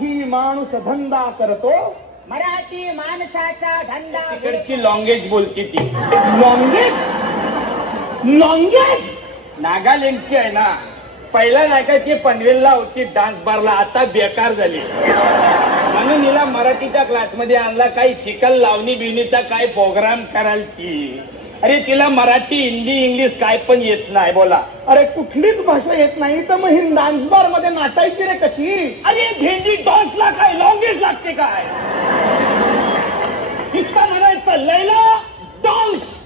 मराठी माणूस धंदा करतो. मराठी माणसाचा धंदा. तिकडची लॉंगेज बोलती ती. लॉंगेज लॉंगेज नागालँडची आहे ना. पहिला नाही का ती पनवेलला होती डान्स बारला, आता बेकार झाली. म्हणून हिला मराठीच्या क्लासमध्ये आणला. काही शिकल लावणी बिवणीचा काय प्रोग्राम कराल ती. अरे तिला मराठी हिंदी इंग्लिश काय पण येत नाही. बोला अरे कुठलीच भाषा येत नाही तर मग ही डान्स बार मध्ये नाचायची रे कशी. अरे भेंडी डान्सला काय लॉंगेज लागते काय. इतका म्हणायचं Laila dance.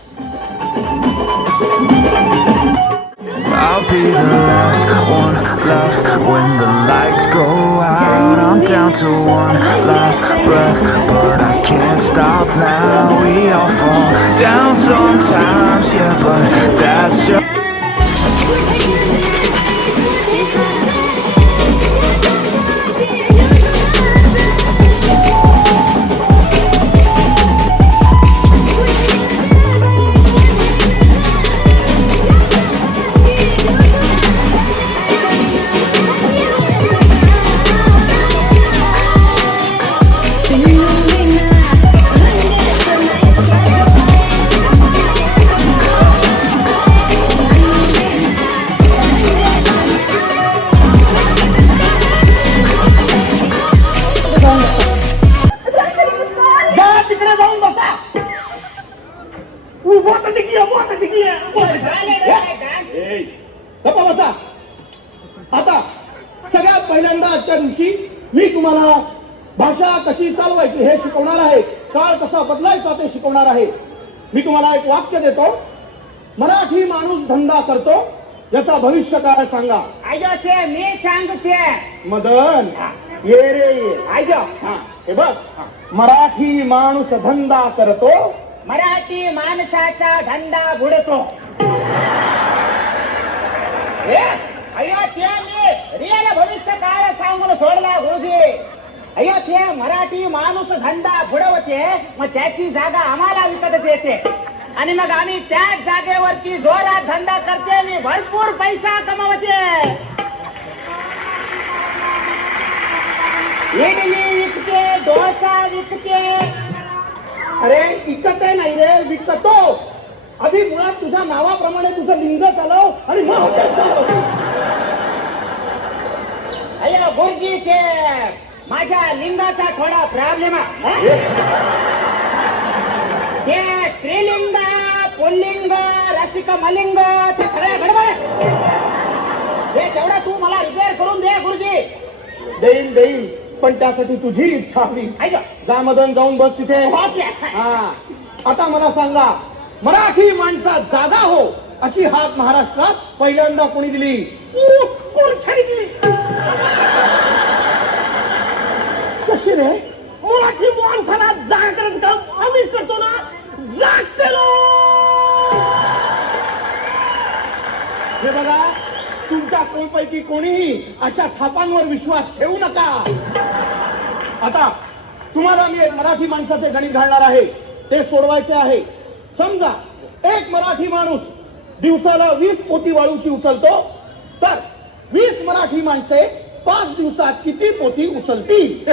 I'll be the last one left when the lights go out. I'm down to one last breath, but I can't stop now. We all fall down sometimes, yeah, but that's just आता सगळ्यात पहिल्यांदा आजच्या दिवशी मी तुम्हाला भाषा कशी चालवायची हे शिकवणार आहे. काळ कसा बदलायचा ते शिकवणार आहे. मी तुम्हाला एक वाक्य देतो. मराठी माणूस धंदा करतो याचा भविष्य काय सांगा. आयो ते मी सांगते. मदन ये रे ये. आयो हे बघ. मराठी माणूस धंदा करतो. मराठी माणसाचा धंदा बुडतो. अय्या ते मी रिअल भविष्य काळ सांगून सोडला गुरुजी. अय्या ते मराठी माणूस धंदा बुडवते, मग त्याची जागा आम्हाला विकत देते आणि मग आम्ही त्याच जागेवरती जोरात धंदा करते आणि भरपूर पैसा कमवते. इडली विकते, डोसा विकते. अरे इकते नाही रे, विकतो. आधी मुळात तुझ्या नावाप्रमाणे तुझं लिंग चालव आणि मग हॉटेल चालव. अय्या गुरुजी ते माझ्या लिंगाचा थोडा प्रॉब्लेम आहे. ते स्त्रीलिंग, पुल्लिंग, रसिक मलिंग ते सगळे गडबड. हे तेवढं तू मला रिपेअर करून दे गुरुजी. देईल देईल, पण त्यासाठी तुझी इच्छा हवी. जा मदन, जाऊन बस तिथे. हा आता मला सांगा, मराठी माणसात जागा हो अशी हाक महाराष्ट्रात पहिल्यांदा कोणी दिली. दिली कशी रे. मराठी माणसाला जागा करायचं काम आम्हीच करतो ना. जागतेलो. हे बघा, तुमच्या कोणपैकी कोणीही अशा थापांवर विश्वास ठेवू नका. आता तुम्हाला मी एक मराठी माणसाचे गणित घालणार आहे, ते सोडवायचे आहे. समजा एक मराठी माणूस दिवसाला 20 पोती वाळूची उचलतो, तर 20 मराठी माणसे 5 दिवसात किती पोती उचलतील.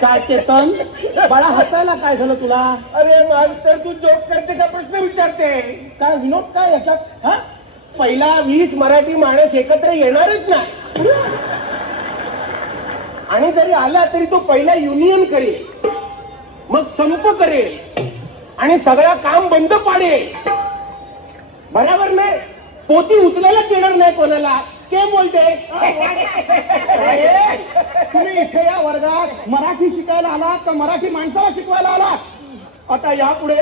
काय केतन बाळा, हसायला काय झालं तुला. अरे मास्तर, तू जोक करते का प्रश्न विचारते. काय विनोद काय याच्यात. हा, पहिला 20 मराठी माणूस एकत्र येणारच नाही, आणि जरी आला तरी तो पहिला युनियन करेल, मग संप करेल आणि सगळं काम बंद पाडेल. बरोबर नाही. पोती उचलायला देणार नाही कोणाला. के बोलते. तुम्ही इथे या वर्गात मराठी शिकायला आलात का मराठी माणसाला शिकवायला आलात. आता यापुढे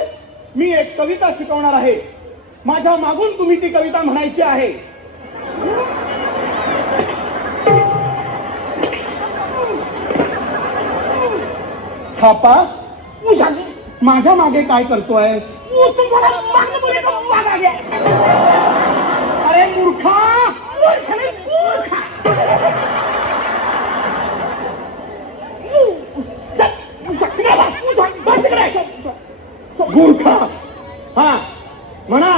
मी एक कविता शिकवणार आहे. माझ्या मागून तुम्ही ती कविता म्हणायची आहे. थापा, माझ्या मागे काय करतोयस. अरे मूर्खा, मूर्खा. हा म्हणा.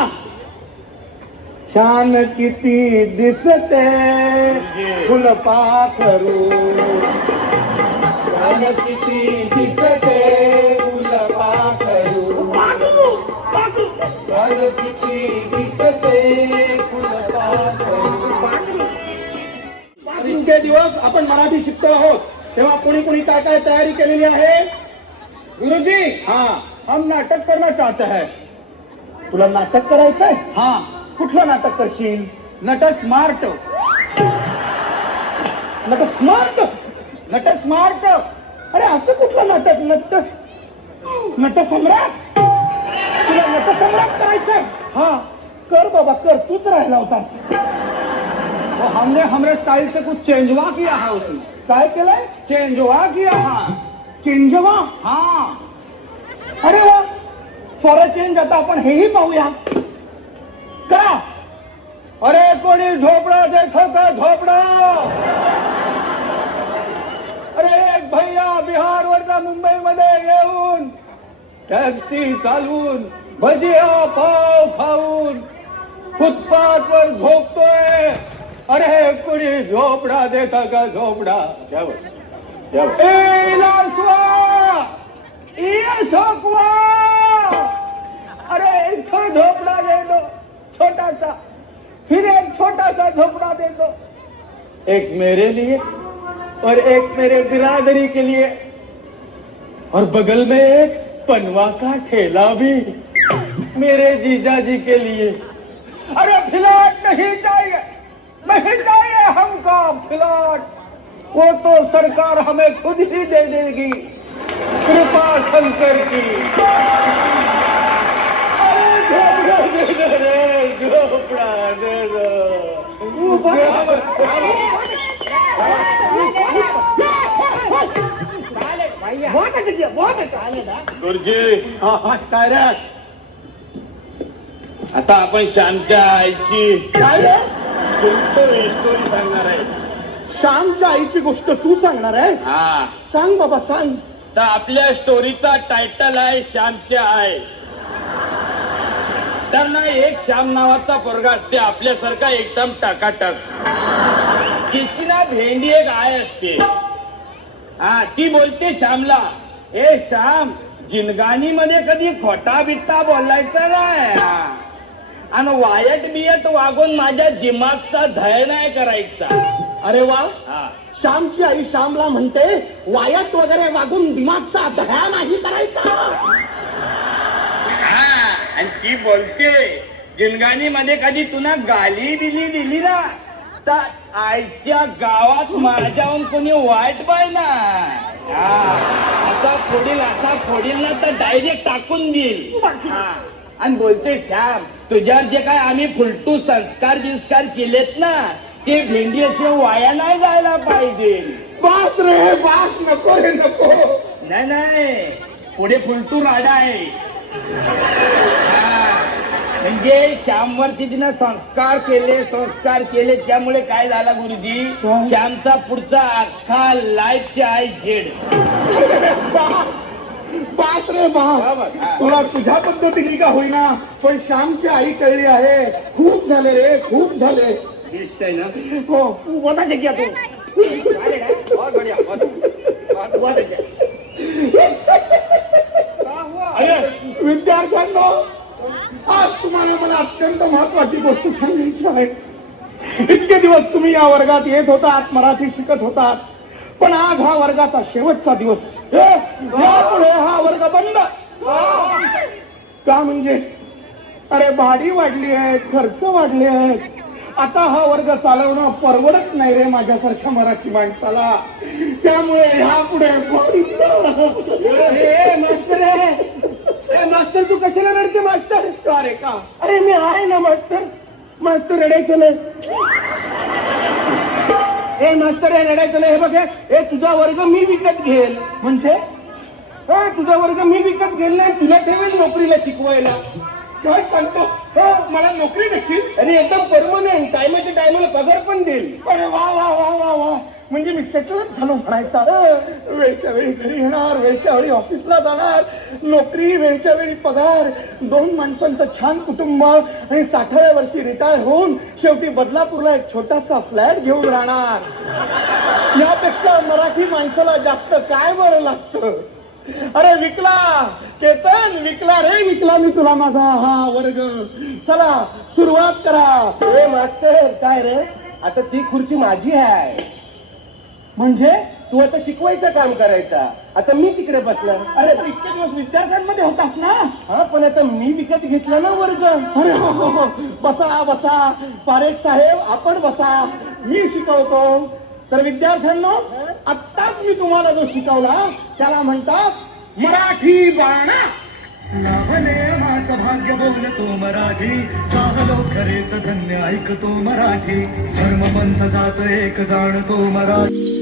छान किती दिसते फुलपाखरू, छान किती दिसते फुलपाखरू, छान किती दिसते फुलपाखरू. इतके दिवस आपण मराठी शिकतो आहोत, तेव्हा कोणी कोणी काय काय तयारी केलेली आहे? गुरुजी हा, हम नाटक करना चाहते हैं. तुला नाटक करायचंय? हाँ, कुठलं नाटक करशील? नट स्मार्ट. नट स्मार्ट? नट स्मार्ट. अरे असं कुठलं नाटक? नट सम्राट? तुला नट सम्राट करायचंय? हाँ, कर बाबा कर, तूच राहिला होतास. वो हमने हमारे स्टाइल से कुछ चेंजवा किया है उसमें. काय केलंय? चेंजवा किया है. चेंजवा? हाँ, अरे वा, फॉर अ चेंज. आता आपण हेही पाहूया. करा. अरे कोणी झोपड़ा देखो का झोपड़ा. अरे एक भैया बिहार वरनं मुंबई मध्ये येऊन टॅक्सी चालवून भजिया पाव खाऊन फुटपाथ वर झोपतोय. अरे कोणी झोपडा देता का झोपडा. ए लासवा, ए सोकवा, अरे इथं झोपडा दे दो छोटा सा, फिर एक छोटा सा झोपड़ा दे दो. एक मेरे लिए और एक मेरे बिरादरी के लिए, और बगल में एक पनवा का ठेला भी मेरे जीजा जी के लिए. अरे फ्लैट नहीं चाहिए, नहीं चाहिए हमको फ्लैट. वो तो सरकार हमें खुद ही दे देगी, कृपा शंकर की. झोपड़ा दे दो रे, झोपड़ा दे दो. गुरुजी हा हा, काय रे? आता आपण श्यामच्या आईची काय रे? स्टोरी सांगणार आहे. श्यामच्या आईची गोष्ट तू सांगणार आहेस? हा, सांग बाबा सांग. तर आपल्या स्टोरीचा टायटल आहे श्यामच्या आई. त्यांना एक श्याम नावाचा पोरगा असते, आपल्यासारखा एकदम टकाटक. तिची ना भेंडी एक आय असते. हा, ती बोलते श्यामला, ए श्याम, जिनगानी मध्ये कधी खोटा बिट्टा बोलायचा नाही, आणि वायट बियट वागून माझ्या दिमागचा धय नाही करायचा. अरे वा, हा, श्यामची आई श्यामला म्हणते वायात वगैरे वागून दिमागचा दह्या नाही करायचा. हा, आणि ती बोलते जिनगानी मध्ये कधी तुला गाली बिली दिली ना, तर आईच्या गावात माझ्याहून कोणी वाईट बाय ना. हा, असा फोडील ना तर डायरेक्ट टाकून देईल. हा, आणि बोलते श्याम, तुझ्यावर जे काय आम्ही फुलटू संस्कार बिस्कार केलेत ना, ते भेंडीचे वाया नाही जायला पाहिजे. बास रे बास, नको रे नको. नाही नाही, पुढे फुलटू राडा आहे. हा, म्हणजे श्यामवरती तिनं संस्कार केले त्यामुळे काय झाला गुरुजी, श्यामचा पुढचा अख्खा लाईफची आई झेड. बास रे बास, तुला तुझ्या पद्धतीने का होईना पण श्यामची आई कळली आहे. खूप झाले रे, खूप झाले. दिसतंय ना. हो, बता क्या तू. बहुत बढ़िया, बहुत अच्छा. विद्यार्थ्यांनो, आज तुम्हाला मला अत्यंत महत्वाची गोष्ट सांगायची आहे. इतके दिवस तुम्ही या वर्गात येत होतात, मराठी शिकत होतात, पण आज हा वर्गाचा शेवटचा दिवस. यापुढे हा वर्ग बंद. का म्हणजे? अरे भाडी वाढली आहे, खर्च वाढले आहेत. आता हा वर्ग चालवणं परवडत नाही रे माझ्यासारख्या मराठी माणसाला. त्यामुळे ह्यापुढे मास्तर, तू कशाला रडते मास्तर? का रे का? अरे मी आहे ना मास्तर. मास्तर रडायचं नाही. हे मास्तर, हे रडायचं नाही. हे बघ, हे तुझा वर्ग मी विकत घेईल. म्हणजे तुझा वर्ग मी विकत घेईल नाही, तुला ठेवेल नोकरीला शिकवायला. काय सांगतोस? मला नोकरी देशील? आणि एकदम परमनंट, टायमाच्या टायमाला पगार पण देईल. अरे वा वा वा वा वा, म्हणजे मी सेटलच झालो म्हणायचा. वेळच्या वेळी घरी येणार, वेळच्या वेळी ऑफिसला जाणार, नोकरी, वेळच्या वेळी पगार, 2 माणसांचं छान कुटुंब आणि 60व्या वर्षी रिटायर होऊन शेवटी बदलापूरला एक छोटासा फ्लॅट घेऊन राहणार. यापेक्षा मराठी माणसाला जास्त काय बरं लागतं. अरे विकला केतन, विकला रे, विकला मी तुला माझा हा वर्ग. चला सुरुवात करा. ए मास्तर, काय रे? आता ती खुर्ची माझी आहे. म्हणजे? तू आता शिकवायचं काम करायचा, आता मी तिकडे बसणार. अरे पण इतके दिवस विद्यार्थ्यांमध्ये होतास ना. हा, पण आता मी विकत घेतला ना वर्ग. अरे हो हो हो, बसा बसा पारेख साहेब, आपण बसा, मी शिकवतो. तर विद्यार्थ्यांनो, आत्ताच मी तुम्हाला जो शिकवला त्याला म्हणतात मराठी बाणा. लाभले मास भाग्य बोलतो मराठी, साहलो खरेच धन्य ऐकतो मराठी, धर्मपंथ जात एक जाणतो मराठी.